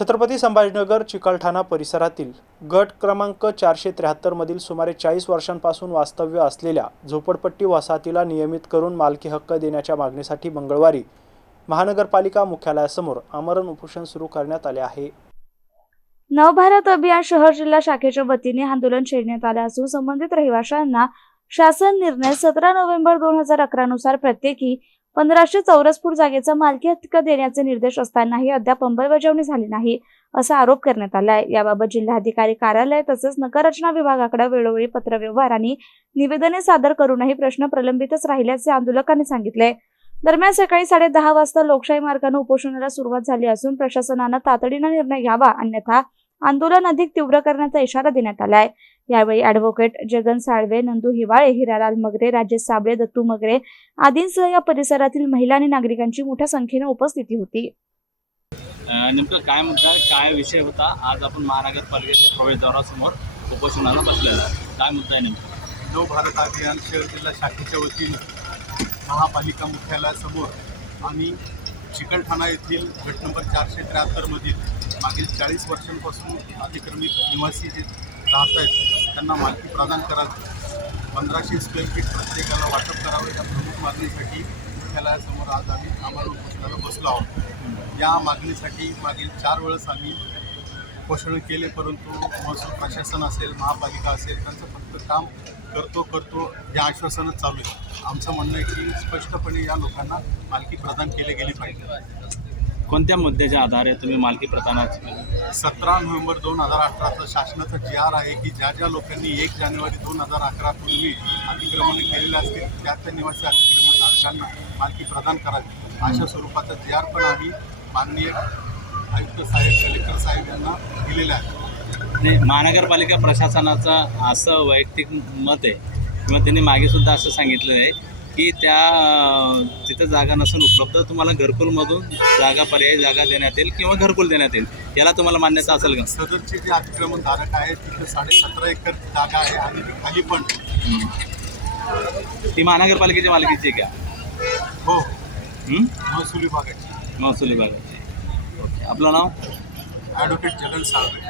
छत्रपती संभाजीनगर चिकलठाणा परिसरातील गट क्रमांक 473 मधील सुमारे 40 वर्षांपासून वास्तव्य असलेल्या झोपडपट्टी वसाहतीला नियमित करून मालकी हक्क देण्याच्या मागणीसाठी मंगळवारी महानगरपालिका मुख्यालयासमोर आमरण उपोषण सुरू करण्यात आले आहे। नवभारत अभियान शहर जिल्हा शाखेच्या वतीने आंदोलन छेडण्यात आले असून संबंधित रहिवाशांना शासन निर्णय 17 नोव्हेंबर 2011 नुसार प्रत्येकी 1500 चौरस फूट जागेचा मालकी हक्क देण्याचे निर्देश असतानाही अद्याप अंमलबजावणी झाली नाही असा आरोप करण्यात आला आहे। याबाबत जिल्हाधिकारी कार्यालय तसेच नगररचना विभागाकडे वेळोवेळी पत्रव्यवहार आणि निवेदने सादर करूनही प्रश्न प्रलंबितच राहिल्याचे आंदोलकांनी सांगितले। दरम्यान सकाळी 10:30 वाजता लोकशाही मार्गाने उपोषणाला सुरुवात झाली असून प्रशासनाने तातडीने निर्णय घ्यावा अन्यथा आंदोलन अधिक तीव्र करण्याचा इशारा देण्यात आला आहे। यावेळी ॲडव्होकेट जगन साळवे, नंदू हिवाळे, हिरालाल मगरे, राजेश साबळे, दत्तू मगरे आदींसह या परिसरातील महिला आणि नागरिकांची मोठ्या संख्येने उपस्थिती होती। नेमकं काय मुद्दा, काय विषय होता? आज आपण महानगरपालिकेच्या प्रवेशद्वारासमोर उपोषणाला बसलेला आहे। काय मुद्दा आहे नेमका? नवभारत अभियान शहर जिल्हा शाखेच्या वतीने महापालिका मुख्यालयासमोर आणि चिकलठाणा येथील गट नंबर 473 मधील मागील 40 वर्षांपासून अतिक्रमित निवासी जे राहत आहेत त्यांना मालकी प्रदान करावी, 1500 स्क्वेअर फीट प्रत्येकाला वाटप करावे या प्रमुख मागणीसाठी मुख्यालयासमोर आज आम्ही आम्हाला उपोषणाला बसलो आहोत। या मागणीसाठी मागील 4 वेळेस आम्ही उपोषण केले, परंतु महसूल प्रशासन असेल, महापालिका असेल, त्यांचं फक्त काम करतो हे आश्वासनच चालू आहे। आमचं म्हणणं आहे की स्पष्टपणे या लोकांना मालकी प्रदान केली गेली पाहिजे। कोणत्या मुद्द्याच्या आधारे तुम्ही मालकी प्रदानाची 17 नोव्हेंबर 2018चा शासनाचा GR आहे की ज्या लोकांनी 1 जानेवारी 2011 पूर्वी अतिक्रमण केलेले असतील त्या निवासी अतिक्रमण धारकांना मालकी प्रदान करावी अशा स्वरूपाचा GR पण आम्ही माननीय आयुक्त साहेब, कलेक्टर साहेब यांना दिलेला आहे। महानगरपालिका प्रशासनाचं असं वैयक्तिक मत आहे किंवा त्यांनी मागे सुद्धा असं सांगितलं आहे की तिथं जागा नसून उपलब्ध तुम्हाला घरकुलमधून पर्यायी जागा देण्यात येईल किंवा घरकुल देण्यात येईल, याला तुम्हाला मान्यता असेल का? सदरचे जे अतिक्रमण धारक आहेत तिथे 17.5 एकर जागा आहे आणि ती खाली पण ती महानगरपालिकेच्या मालकीची आहे का? हो, महसूल विभागाची। महसूल विभागाची। आपलं नाव? ॲडव्होकेट जगन साळवे।